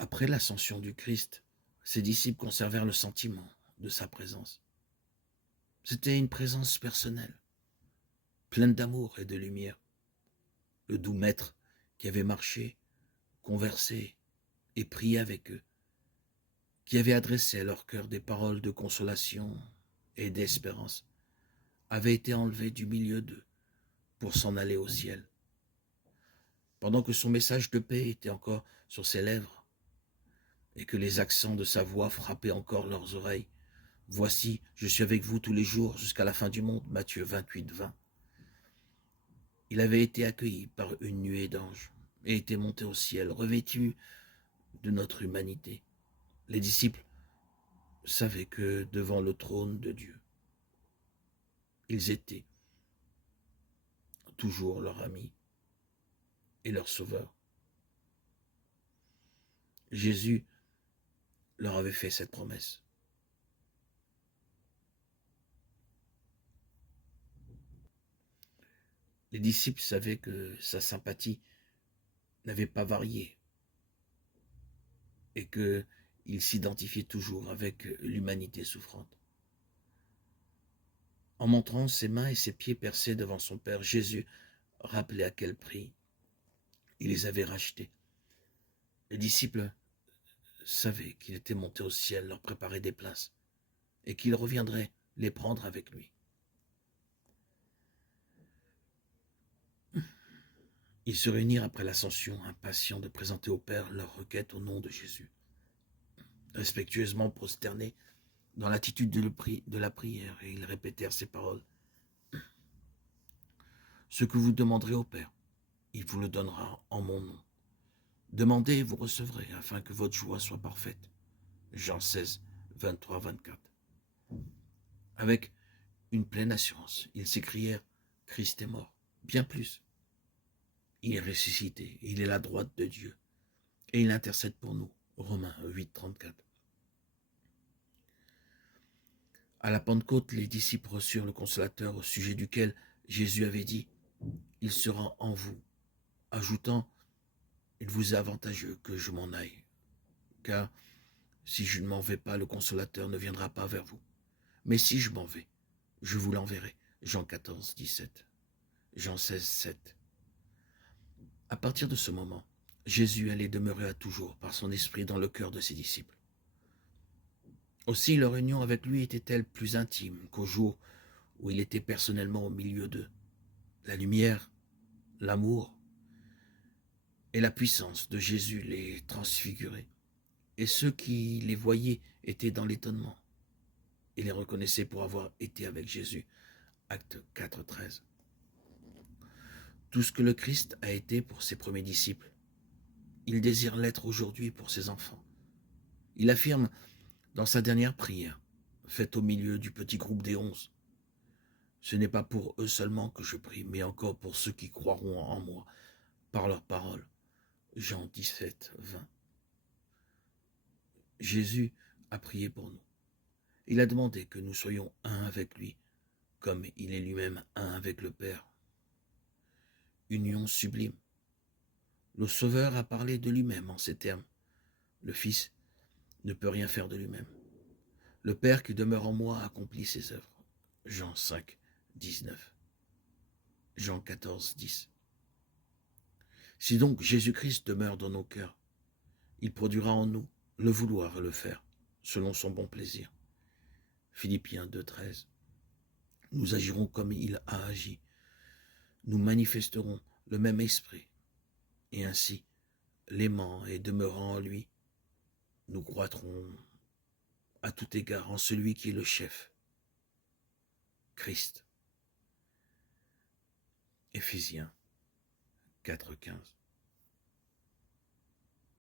Après l'ascension du Christ, ses disciples conservèrent le sentiment de sa présence. C'était une présence personnelle, pleine d'amour et de lumière. Le doux maître qui avait marché, conversé et prié avec eux, qui avait adressé à leur cœur des paroles de consolation et d'espérance, avait été enlevé du milieu d'eux pour s'en aller au ciel. Pendant que son message de paix était encore sur ses lèvres et que les accents de sa voix frappaient encore leurs oreilles, « Voici, je suis avec vous tous les jours jusqu'à la fin du monde » Matthieu 28, 20. Il avait été accueilli par une nuée d'anges et était monté au ciel, revêtu de notre humanité. Les disciples savaient que devant le trône de Dieu, ils étaient toujours leur ami et leur sauveur. Jésus leur avait fait cette promesse. Les disciples savaient que sa sympathie n'avait pas varié et qu'il s'identifiait toujours avec l'humanité souffrante. En montrant ses mains et ses pieds percés devant son Père, Jésus rappelait à quel prix il les avait rachetés. Les disciples savaient qu'il était monté au ciel, leur préparer des places, et qu'il reviendrait les prendre avec lui. Ils se réunirent après l'ascension, impatients de présenter au Père leur requête au nom de Jésus. Respectueusement prosternés dans l'attitude de la prière, et ils répétèrent ces paroles. « Ce que vous demanderez au Père, il vous le donnera en mon nom. Demandez et vous recevrez, afin que votre joie soit parfaite. » Jean 16, 23, 24. Avec une pleine assurance, ils s'écrièrent « Christ est mort ». Bien plus, il est ressuscité, il est à la droite de Dieu, et il intercède pour nous. Romains 8, 34. À la Pentecôte, les disciples reçurent le Consolateur au sujet duquel Jésus avait dit « Il sera en vous », ajoutant « Il vous est avantageux que je m'en aille, car si je ne m'en vais pas, le Consolateur ne viendra pas vers vous. Mais si je m'en vais, je vous l'enverrai. » Jean 14, 17. Jean 16, 7. À partir de ce moment, Jésus allait demeurer à toujours par son esprit dans le cœur de ses disciples. Aussi leur union avec lui était-elle plus intime qu'au jour où il était personnellement au milieu d'eux. La lumière, l'amour et la puissance de Jésus les transfiguraient, et ceux qui les voyaient étaient dans l'étonnement et les reconnaissaient pour avoir été avec Jésus. Acte 4, 13. Tout ce que le Christ a été pour ses premiers disciples, il désire l'être aujourd'hui pour ses enfants. Il affirme dans sa dernière prière, faite au milieu du petit groupe des 11, « Ce n'est pas pour eux seulement que je prie, mais encore pour ceux qui croiront en moi par leurs paroles. » Jean 17, 20. Jésus a prié pour nous. Il a demandé que nous soyons un avec lui, comme il est lui-même un avec le Père. Union sublime. Le Sauveur a parlé de lui-même en ces termes. Le Fils ne peut rien faire de lui-même. Le Père qui demeure en moi accomplit ses œuvres. Jean 5, 19. Jean 14, 10. Si donc Jésus-Christ demeure dans nos cœurs, il produira en nous le vouloir et le faire, selon son bon plaisir. Philippiens 2, 13. Nous agirons comme il a agi. Nous manifesterons le même esprit. Et ainsi, l'aimant et demeurant en lui, nous croîtrons à tout égard en celui qui est le chef, Christ. Éphésiens 4, 15.